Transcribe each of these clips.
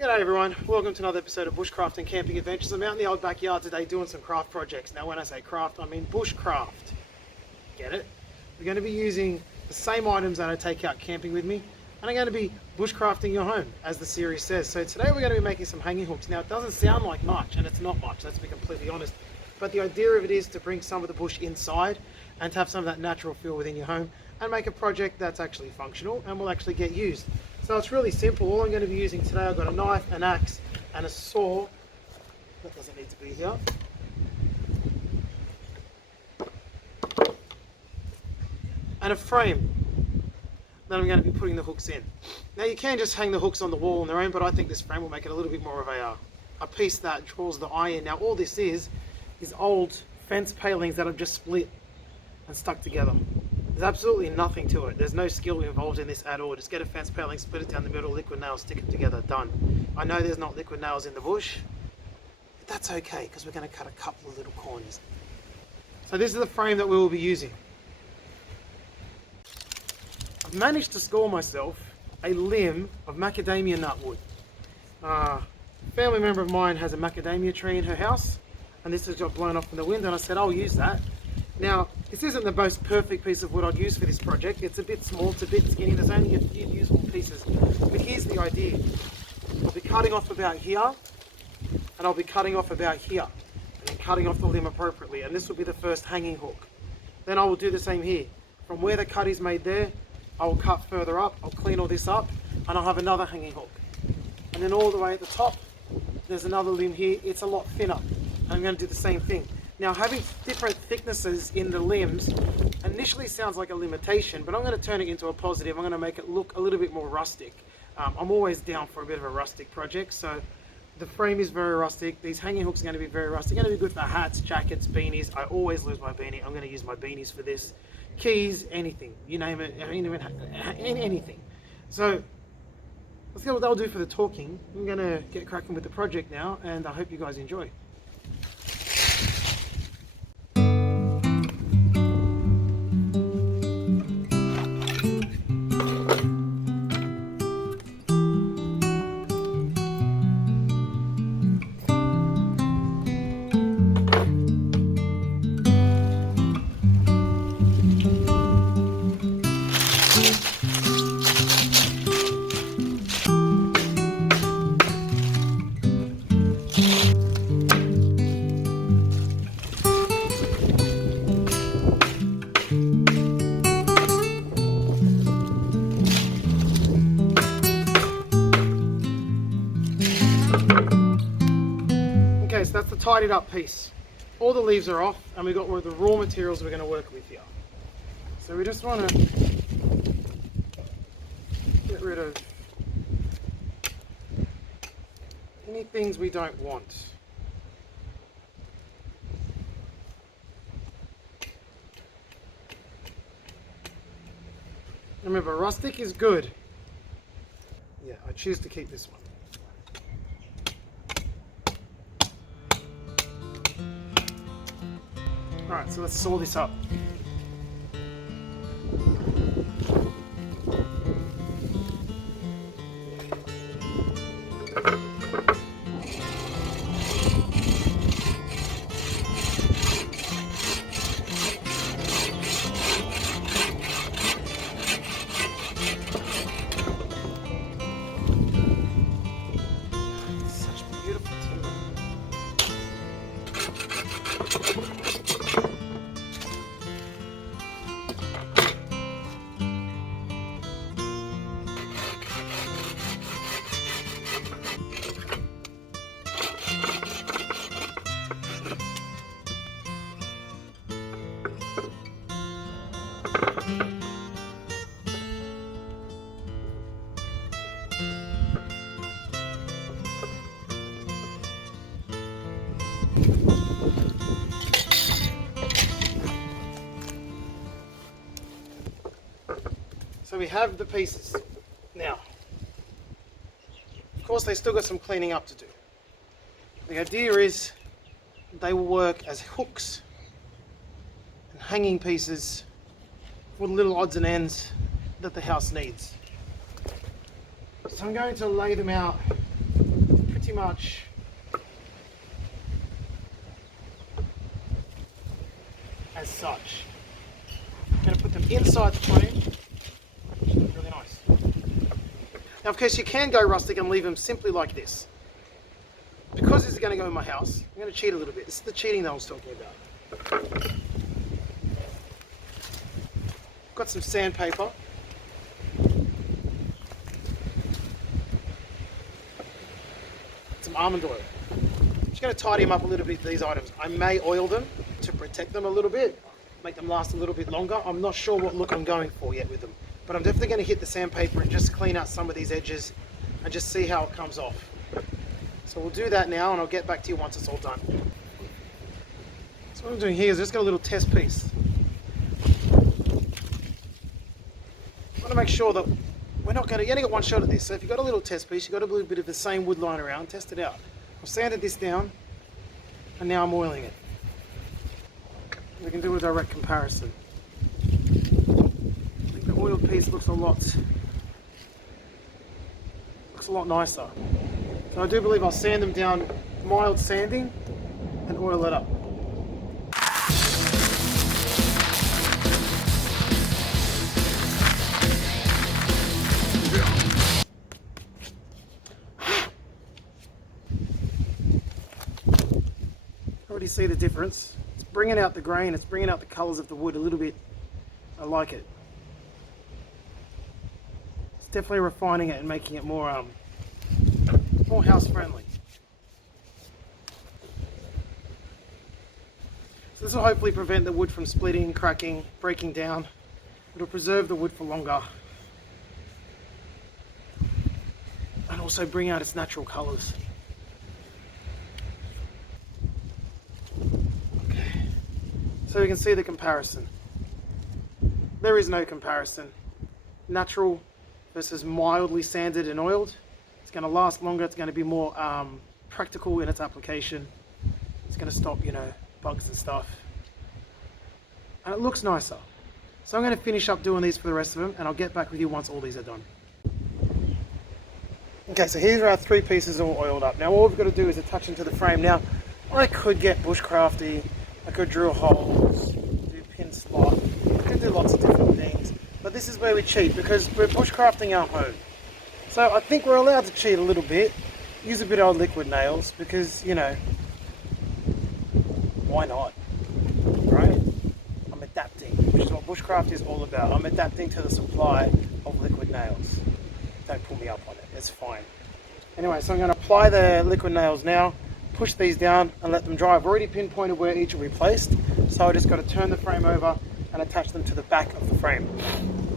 G'day everyone, welcome to another episode of Bushcraft and Camping Adventures. I'm out in the old backyard today doing some craft projects. Now when I say craft, I mean bushcraft. Get it? We're going to be using the same items that I take out camping with me, and I'm going to be bushcrafting your home, as the series says. So today we're going to be making some hanging hooks. Now it doesn't sound like much, and it's not much, let's be completely honest. But the idea of it is to bring some of the bush inside and to have some of that natural feel within your home and make a project that's actually functional and will actually get used. So it's really simple. All I'm going to be using today, I've got a knife, an axe and a saw. That doesn't need to be here. And a frame that I'm going to be putting the hooks in. Now you can just hang the hooks on the wall on their own, but I think this frame will make it a little bit more of a piece that draws the eye in. Now all this is old fence palings that I've just split and stuck together. There's absolutely nothing to it. There's no skill involved in this at all. Just get a fence paling, split it down the middle, liquid nails, stick it together, done. I know there's not liquid nails in the bush, but that's okay because we're going to cut a couple of little corners. So this is the frame that we will be using. I've managed to score myself a limb of macadamia nut wood. A family member of mine has a macadamia tree in her house, and this has got blown off in the wind, and I said I'll use that. Now, this isn't the most perfect piece of wood I'd use for this project. It's a bit small, it's a bit skinny, there's only a few useful pieces. But here's the idea. I'll be cutting off about here, and I'll be cutting off about here, and then cutting off the limb appropriately, and this will be the first hanging hook. Then I will do the same here. From where the cut is made there, I will cut further up, I'll clean all this up, and I'll have another hanging hook. And then all the way at the top, there's another limb here. It's a lot thinner. I'm going to do the same thing. Now, having different thicknesses in the limbs initially sounds like a limitation, but I'm going to turn it into a positive. I'm going to make it look a little bit more rustic. I'm always down for a bit of a rustic project, so the frame is very rustic. These hanging hooks are going to be very rustic. They're going to be good for hats, jackets, beanies. I always lose my beanie. I'm going to use my beanies for this. Keys, anything, you name it, anything. So let's see what they'll do for the talking. I'm going to get cracking with the project now, and I hope you guys enjoy. So that's the tidied up piece. All the leaves are off, and we've got one of the raw materials we're going to work with here. So we just want to get rid of any things we don't want. Remember, rustic is good. Yeah, I choose to keep this one. Alright, so let's saw this up. Such beautiful timber. So we have the pieces. Now, of course, they still got some cleaning up to do. The idea is they will work as hooks and hanging pieces for the little odds and ends that the house needs. So I'm going to lay them out pretty much as such. I'm going to put them inside the frame, which is really nice. Now of course you can go rustic and leave them simply like this. Because this is going to go in my house, I'm going to cheat a little bit. This is the cheating that I was talking about. Got some sandpaper. Some almond oil. I'm just going to tidy them up a little bit, these items. I may oil them to protect them a little bit, make them last a little bit longer. I'm not sure what look I'm going for yet with them. But I'm definitely going to hit the sandpaper and just clean out some of these edges and just see how it comes off. So we'll do that now and I'll get back to you once it's all done. So what I'm doing here is just got a little test piece. I want to make sure that you only got one shot at this. So if you've got a little test piece, you've got a little bit of the same wood lying around, test it out. I've sanded this down and now I'm oiling it. We can do a direct comparison. I think the oiled piece looks a lot nicer. So I do believe I'll sand them down, mild sanding, and oil it up. Already see the difference. It's bringing out the grain, it's bringing out the colours of the wood a little bit. I like it. It's definitely refining it and making it more house friendly. So this will hopefully prevent the wood from splitting, cracking, breaking down. It'll preserve the wood for longer. And also bring out its natural colours. Okay. So you can see the comparison. There is no comparison. Natural versus mildly sanded and oiled. It's going to last longer, it's going to be more practical in its application. It's going to stop, bugs and stuff. And it looks nicer. So I'm going to finish up doing these for the rest of them and I'll get back with you once all these are done. Okay, so here's our 3 pieces all oiled up. Now all we've got to do is attach them to the frame. Now, I could get bushcrafty, I could drill holes, do pin slot, I could do lots of different things. But this is where we cheat because we're bushcrafting our home. So I think we're allowed to cheat a little bit, use a bit of liquid nails because, why not, right? I'm adapting, which is what bushcraft is all about. I'm adapting to the supply of liquid nails. Don't pull me up on it, it's fine. Anyway, so I'm going to apply the liquid nails now, push these down and let them dry. I've already pinpointed where each will be placed, so I just got to turn the frame over and attach them to the back of the frame.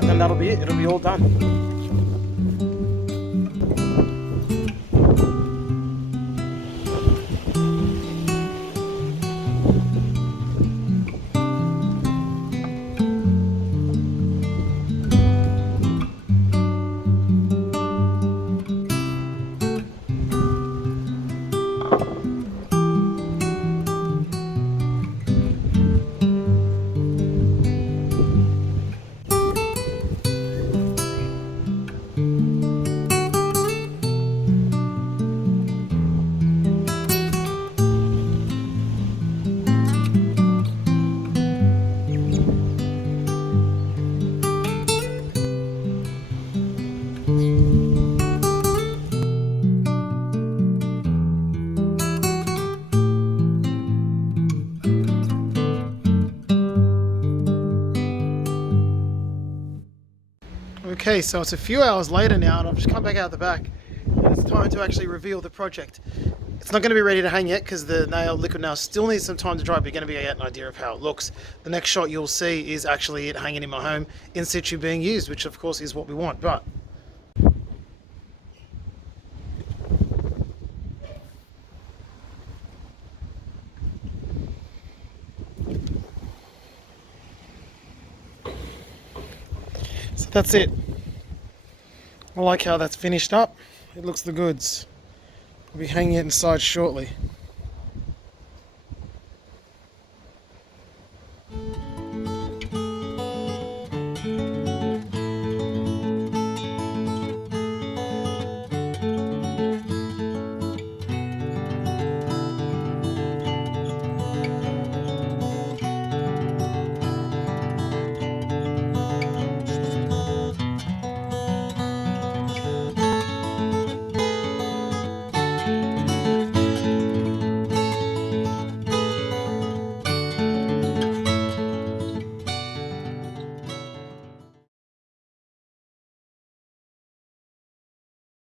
And then that'll be it, it'll be all done. Okay, so it's a few hours later now and I've just come back out the back and it's time to actually reveal the project. It's not going to be ready to hang yet because the liquid nail still needs some time to dry, but you're going to get an idea of how it looks. The next shot you'll see is actually it hanging in my home in situ being used, which of course is what we want. But so that's it. I like how that's finished up. It looks the goods. I'll be hanging it inside shortly.